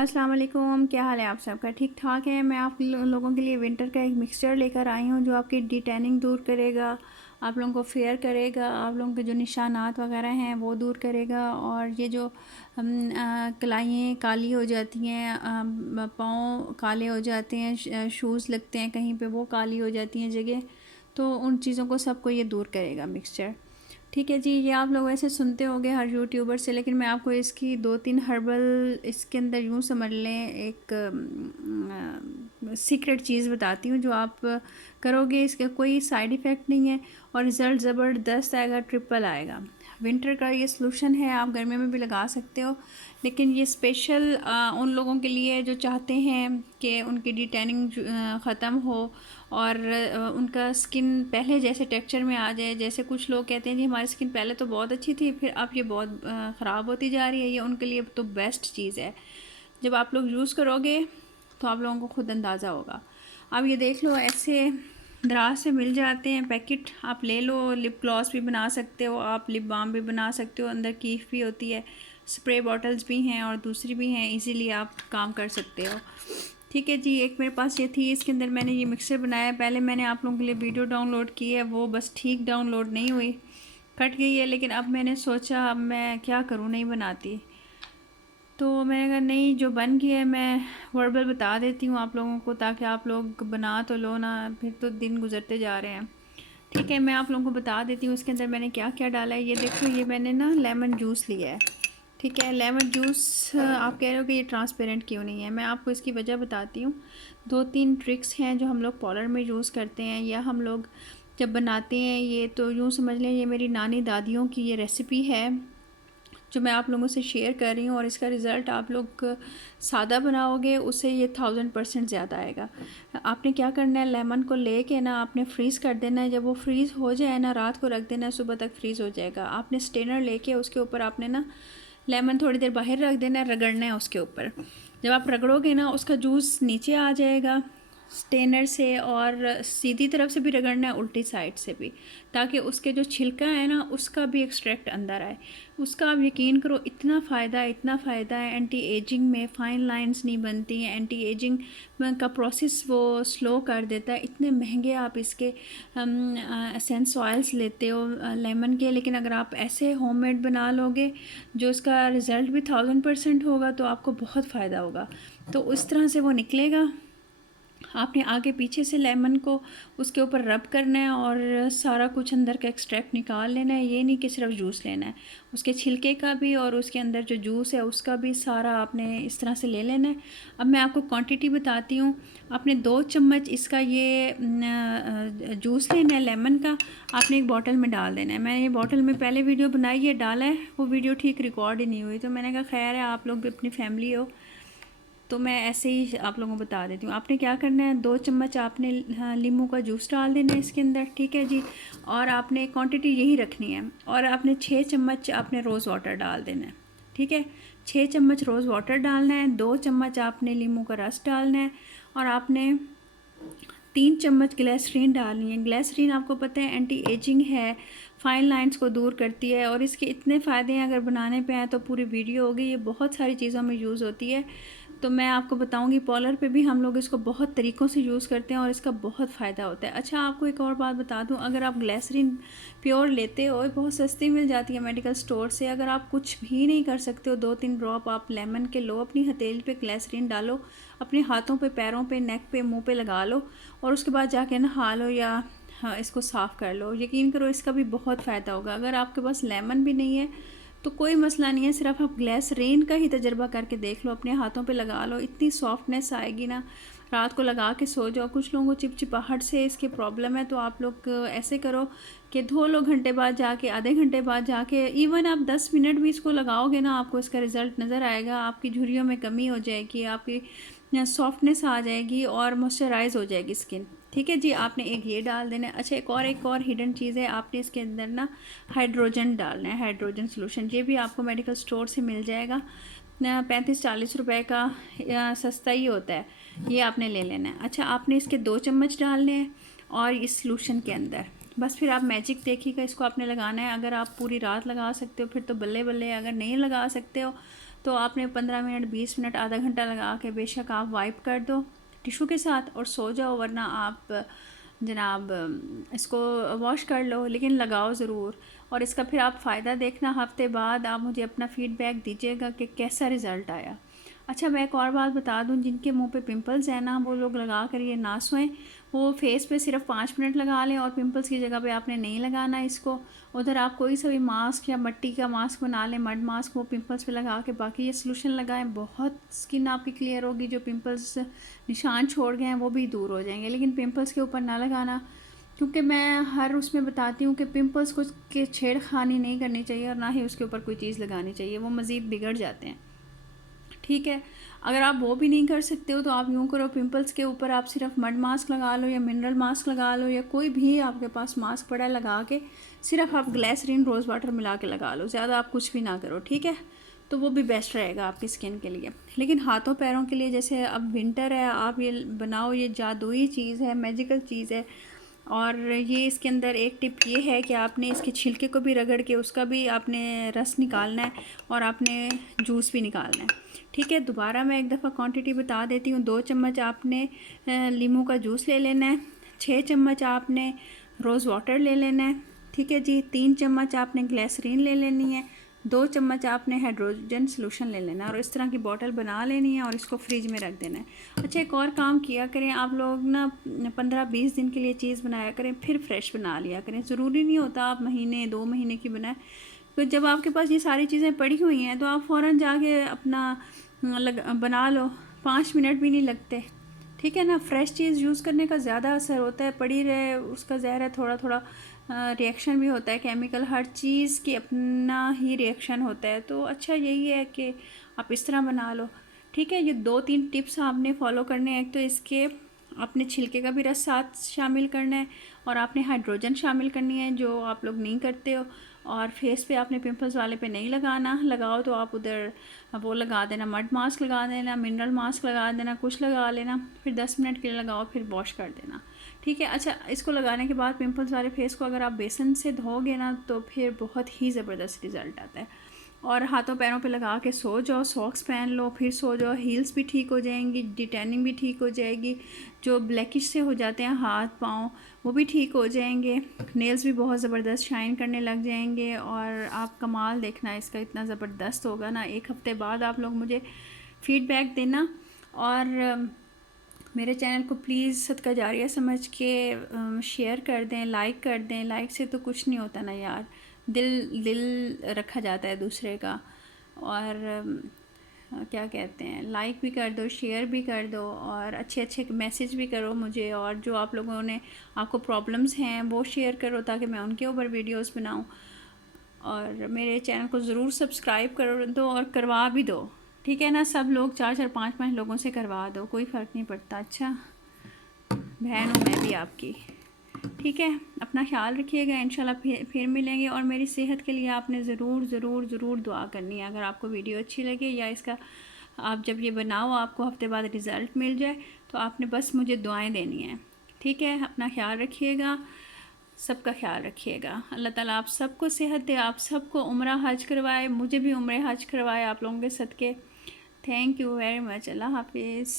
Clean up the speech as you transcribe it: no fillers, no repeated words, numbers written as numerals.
अस्सलाम वालेकुम, क्या हाल है आप सबका? ठीक ठाक है। मैं आप लोगों के लिए विंटर का एक मिक्सचर लेकर आई हूँ जो आपकी डिटैनिंग दूर करेगा, आप लोगों को फेयर करेगा, आप लोगों के जो निशानात वगैरह हैं वो दूर करेगा। और ये जो कलाइयाँ काली हो जाती हैं, पाँव काले हो जाते हैं, शूज़ लगते हैं कहीं पे वो काली हो जाती हैं जगह, तो उन चीज़ों को सबको ये दूर करेगा मिक्सचर। ठीक है जी, ये आप लोग ऐसे सुनते होंगे हर यूट्यूबर से, लेकिन मैं आपको इसकी 2-3 हर्बल इसके अंदर यूँ समझ लें एक सीक्रेट चीज़ बताती हूँ जो आप करोगे, इसका कोई साइड इफ़ेक्ट नहीं है और रिज़ल्ट ज़बरदस्त आएगा, ट्रिपल आएगा। विंटर का ये सॉल्यूशन है, आप गर्मी में भी लगा सकते हो, लेकिन ये स्पेशल उन लोगों के लिए जो चाहते हैं कि उनकी डिटैनिंग ख़त्म हो और उनका स्किन पहले जैसे टेक्सचर में आ जाए। जैसे कुछ लोग कहते हैं जी हमारी स्किन पहले तो बहुत अच्छी थी, फिर अब ये बहुत ख़राब होती जा रही है, ये उनके लिए तो बेस्ट चीज़ है। जब आप लोग यूज़ करोगे तो आप लोगों को खुद अंदाज़ा होगा। अब ये देख लो, ऐसे दराज से मिल जाते हैं पैकेट, आप ले लो। लिप ग्लॉस भी बना सकते हो आप, लिप बाम भी बना सकते हो, अंदर कीफ भी होती है, स्प्रे बॉटल्स भी हैं और दूसरी भी हैं, इजीली आप काम कर सकते हो। ठीक है जी, एक मेरे पास ये थी, इसके अंदर मैंने ये मिक्सर बनाया। पहले मैंने आप लोगों के लिए वीडियो डाउनलोड की है, वो बस ठीक डाउनलोड नहीं हुई, कट गई है। लेकिन अब मैंने सोचा अब मैं क्या करूँ, नहीं बनाती, तो मैंने कहा नहीं, जो बन गया है मैं वर्बल बता देती हूँ आप लोगों को, ताकि आप लोग बना तो लो ना, फिर तो दिन गुजरते जा रहे हैं। ठीक है, मैं आप लोगों को बता देती हूँ इसके अंदर मैंने क्या क्या डाला है। ये देखो, ये मैंने ना लेमन जूस लिया है। ठीक है, लेमन जूस आप कह रहे हो कि ये ट्रांसपेरेंट क्यों नहीं है, मैं आपको इसकी वजह बताती हूँ। 2-3 ट्रिक्स हैं जो हम लोग पार्लर में यूज़ करते हैं या हम लोग जब बनाते हैं। ये तो यूँ समझ लें, ये मेरी नानी दादियों की ये रेसिपी है जो मैं आप लोगों से शेयर कर रही हूँ, और इसका रिज़ल्ट आप लोग सादा बनाओगे उससे ये 1000% ज़्यादा आएगा। आपने क्या करना है, लेमन को लेके ना आपने फ्रीज़ कर देना है। जब वो फ्रीज़ हो जाए ना, रात को रख देना है, सुबह तक फ्रीज़ हो जाएगा। आपने स्टेनर लेके उसके ऊपर आपने ना लेमन थोड़ी देर बाहर रख देना है, रगड़ना है उसके ऊपर। जब आप रगड़ोगे ना, उसका जूस नीचे आ जाएगा स्टेनर से, और सीधी तरफ से भी रगड़ना है, उल्टी साइड से भी, ताकि उसके जो छिलका है ना उसका भी एक्सट्रैक्ट अंदर आए। उसका आप यकीन करो इतना फ़ायदा है। एंटी एजिंग में फ़ाइन लाइंस नहीं बनती हैं, एंटी एजिंग का प्रोसेस वो स्लो कर देता है। इतने महंगे आप इसके एसेंस ऑयल्स लेते हो लेमन के, लेकिन अगर आप ऐसे होममेड बना लोगे जो इसका रिज़ल्ट भी 1000% होगा, तो आपको बहुत फ़ायदा होगा। तो उस तरह से वो निकलेगा। आपने आगे पीछे से लेमन को उसके ऊपर रब करना है और सारा कुछ अंदर का एक्सट्रैक्ट निकाल लेना है। ये नहीं कि सिर्फ जूस लेना है, उसके छिलके का भी और उसके अंदर जो जूस है उसका भी सारा आपने इस तरह से ले लेना है। अब मैं आपको क्वांटिटी बताती हूँ। आपने 2 चम्मच इसका ये जूस लेना है लेमन का, आपने एक बॉटल में डाल देना है। मैंने ये बॉटल में पहले वीडियो बनाई है, डाला है, वो वीडियो ठीक रिकॉर्ड ही नहीं हुई, तो मैंने कहा खैर है, आप लोग भी अपनी फैमिली हो, तो मैं ऐसे ही आप लोगों को बता देती हूँ। आपने क्या करना है, 2 चम्मच आपने नींबू का जूस डाल देना है इसके अंदर। ठीक है जी, और आपने क्वांटिटी यही रखनी है। और आपने 6 चम्मच आपने रोज़ वाटर डाल देना है। ठीक है, 6 चम्मच रोज़ वाटर डालना है, 2 चम्मच आपने नींबू का रस डालना है, और आपने 3 चम्मच ग्लिसरीन डालनी है। ग्लिसरीन आपको पता है एंटी एजिंग है, फाइन लाइंस को दूर करती है, और इसके इतने फ़ायदे हैं, अगर बनाने पे आए तो पूरी वीडियो होगी। ये बहुत सारी चीज़ों में यूज़ होती है, तो मैं आपको बताऊंगी। पॉलर पे भी हम लोग इसको बहुत तरीक़ों से यूज़ करते हैं और इसका बहुत फ़ायदा होता है। अच्छा, आपको एक और बात बता दूं, अगर आप ग्लिसरीन प्योर लेते हो, बहुत सस्ती मिल जाती है मेडिकल स्टोर से। अगर आप कुछ भी नहीं कर सकते हो, 2-3 ड्रॉप आप लेमन के लो, अपनी हथेली पे ग्लिसरीन डालो, अपने हाथों पे, पैरों पे, नेक पे, मुंह पे लगा लो, और उसके बाद जाके नहा लो या हाँ इसको साफ़ कर लो। यकीन करो इसका भी बहुत फ़ायदा होगा। अगर आपके पास लेमन भी नहीं है तो कोई मसला नहीं है, सिर्फ आप ग्लिसरीन का ही तजर्बा करके देख लो, अपने हाथों पे लगा लो, इतनी सॉफ्टनेस आएगी ना, रात को लगा के सो जाओ। कुछ लोगों को चिपचिपाहट से इसकी प्रॉब्लम है, तो आप लोग ऐसे करो कि धो लो, घंटे बाद जाके, आधे घंटे बाद जाके, इवन आप 10 मिनट भी इसको लगाओगे ना, आपको इसका रिज़ल्ट नज़र आएगा। आपकी झुर्रियों में कमी हो जाएगी, आपकी सॉफ्टनेस आ जाएगी और मॉइस्चराइज हो जाएगी स्किन। ठीक है जी, आपने एक ये डाल देना है। अच्छा, एक और हिडन चीज़ है, आपने इसके अंदर ना हाइड्रोजन डालना है, हाइड्रोजन सोल्यूशन। ये भी आपको मेडिकल स्टोर से मिल जाएगा, 35-40 रुपए का, सस्ता ही होता है, ये आपने ले लेना है। अच्छा, आपने इसके 2 चम्मच डालने हैं और इस सोल्यूशन के अंदर बस, फिर आप मैजिक देखिएगा, इसको आपने लगाना है। अगर आप पूरी रात लगा सकते हो फिर तो बल्ले बल्ले, अगर नहीं लगा सकते हो तो आपने 15 मिनट 20 मिनट आधा घंटा लगा के बेशक आप वाइप कर दो टिशू के साथ और सो जाओ, वरना आप जनाब इसको वॉश कर लो, लेकिन लगाओ ज़रूर। और इसका फिर आप फ़ायदा देखना, हफ्ते बाद आप मुझे अपना फ़ीडबैक दीजिएगा कि कैसा रिज़ल्ट आया। अच्छा, मैं एक और बात बता दूं, जिनके मुंह पे पिंपल्स हैं ना, वो लोग लगा कर ये ना सोएं, वो फेस पे सिर्फ 5 मिनट लगा लें और पिंपल्स की जगह पे आपने नहीं लगाना इसको। उधर आप कोई सा भी मास्क या मिट्टी का मास्क बना लें, मड मास्क, वो पिंपल्स पे लगा के बाकी ये सोल्यूशन लगाएं, बहुत स्किन आपकी क्लियर होगी। जो पिंपल्स निशान छोड़ गए हैं वो भी दूर हो जाएंगे, लेकिन पिंपल्स के ऊपर ना लगाना, क्योंकि मैं हर उसमें बताती हूँ कि पिंपल्स को के छेड़खानी नहीं करनी चाहिए और ना ही उसके ऊपर कोई चीज़ लगानी चाहिए, वो मज़ीद बिगड़ जाते हैं। ठीक है, अगर आप वो भी नहीं कर सकते हो तो आप यूँ करो, पिंपल्स के ऊपर आप सिर्फ मड मास्क लगा लो या मिनरल मास्क लगा लो या कोई भी आपके पास मास्क पड़ा है, लगा के सिर्फ आप ग्लिसरीन रोज़ वाटर मिला के लगा लो, ज़्यादा आप कुछ भी ना करो। ठीक है, तो वो भी बेस्ट रहेगा आपकी स्किन के लिए। लेकिन हाथों पैरों के लिए, जैसे अब विंटर है, आप ये बनाओ, ये जादुई चीज़ है, मैजिकल चीज़ है। और ये इसके अंदर एक टिप ये है कि आपने इसके छिलके को भी रगड़ के उसका भी आपने रस निकालना है और आपने जूस भी निकालना है। ठीक है, दोबारा मैं एक दफ़ा क्वांटिटी बता देती हूँ। 2 चम्मच आपने नींबू का जूस ले लेना है, 6 चम्मच आपने रोज़ वाटर ले लेना है। ठीक है जी, 3 चम्मच आपने ग्लिसरीन ले लेनी है, 2 चम्मच आपने हाइड्रोजन सोल्यूशन ले लेना है और इस तरह की बोतल बना लेनी है और इसको फ्रिज में रख देना है। अच्छा, एक और काम किया करें आप लोग ना, 15-20 दिन के लिए चीज़ बनाया करें, फिर फ्रेश बना लिया करें। ज़रूरी नहीं होता आप महीने 2 महीने की बनाएं, तो जब आपके पास ये सारी चीज़ें पड़ी हुई हैं तो आप फ़ौरन जाके अपना बना लो, 5 मिनट भी नहीं लगते। ठीक है ना, फ्रेश चीज़ यूज़ करने का ज़्यादा असर होता है, पड़ी रहे उसका ज़हर है, थोड़ा थोड़ा रिएक्शन भी होता है, केमिकल, हर चीज़ की अपना ही रिएक्शन होता है। तो अच्छा यही है कि आप इस तरह बना लो। ठीक है, ये 2-3 टिप्स आपने फॉलो करने हैं। एक तो इसके आपने छिलके का भी रस साथ शामिल करना है और आपने हाइड्रोजन शामिल करनी है, जो आप लोग नहीं करते हो। और फेस पे आपने पिंपल्स वाले पे नहीं लगाना, लगाओ तो आप उधर वो लगा देना, मड मास्क लगा देना, मिनरल मास्क लगा देना, कुछ लगा लेना, फिर 10 मिनट के लिए लगाओ, फिर वॉश कर देना। ठीक है, अच्छा, इसको लगाने के बाद पिंपल्स वाले फेस को अगर आप बेसन से धोगे ना तो फिर बहुत ही ज़बरदस्त रिज़ल्ट आता है। और हाथों पैरों पे लगा के सो जाओ, सॉक्स पहन लो, फिर सो जाओ, हील्स भी ठीक हो जाएंगी, डिटैनिंग भी ठीक हो जाएगी, जो ब्लैकिश से हो जाते हैं हाथ पाँव वो भी ठीक हो जाएंगे, नेल्स भी बहुत ज़बरदस्त शाइन करने लग जाएंगे और आप कमाल देखना इसका इतना ज़बरदस्त होगा ना। 1 हफ़्ते बाद आप लोग मुझे फ़ीडबैक देना और मेरे चैनल को प्लीज़ सदका जारिया समझ के शेयर कर दें, लाइक कर दें। लाइक से तो कुछ नहीं होता ना यार, दिल रखा जाता है दूसरे का। और क्या कहते हैं, लाइक भी कर दो, शेयर भी कर दो और अच्छे अच्छे मैसेज भी करो मुझे। और जो आप लोगों ने आपको प्रॉब्लम्स हैं वो शेयर करो ताकि मैं उनके ऊपर वीडियोस बनाऊं। और मेरे चैनल को ज़रूर सब्सक्राइब कर दो और करवा भी दो। ठीक है ना, सब लोग 4-4 5-5 लोगों से करवा दो, कोई फ़र्क नहीं पड़ता। अच्छा, बहन हूँ मैं भी आपकी। ठीक है, अपना ख्याल रखिएगा, इंशाल्लाह फिर मिलेंगे। और मेरी सेहत के लिए आपने ज़रूर ज़रूर ज़रूर दुआ करनी है। अगर आपको वीडियो अच्छी लगे या इसका आप जब ये बनाओ आपको हफ्ते बाद रिज़ल्ट मिल जाए तो आपने बस मुझे दुआएं देनी हैं। ठीक है, अपना ख्याल रखिएगा, सबका ख्याल रखिएगा। अल्लाह ताला आप सबको सेहत दे, आप सबको उम्रा हज करवाए, मुझे भी उम्र हज करवाए आप लोगों के सदक़े। Thank you very much. अल्लाह हाफिज़।